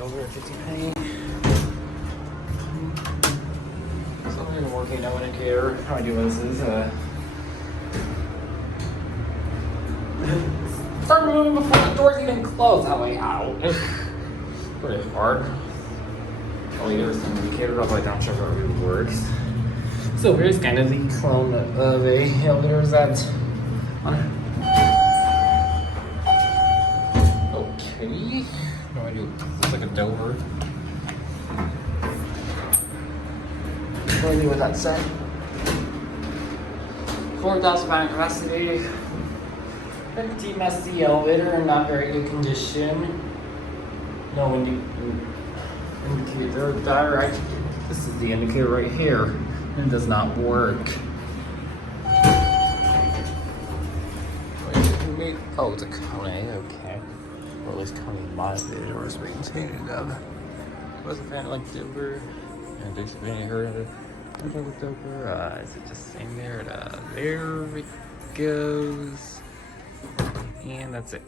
over at JCPenney. So I'm even working no indicator. How I do this is start moving before the doors even close. That way out. It's pretty hard. Oh, there's an indicator, although I don't sure if it really works. So here's kind of the clone of a elevators that on. Okay. No idea. Looks like a Dover. No idea what that said. 4,000 pound capacity. Empty, messy elevator in not very good condition. No indicator. Direct. This is the indicator right here. It does not work. Oh, it's a Kone, okay. Or at least Kone modified or maintained them. Wasn't fan like Dover. And JCPenney heard of it. With Dover. Is it just same there? There it goes. And that's it.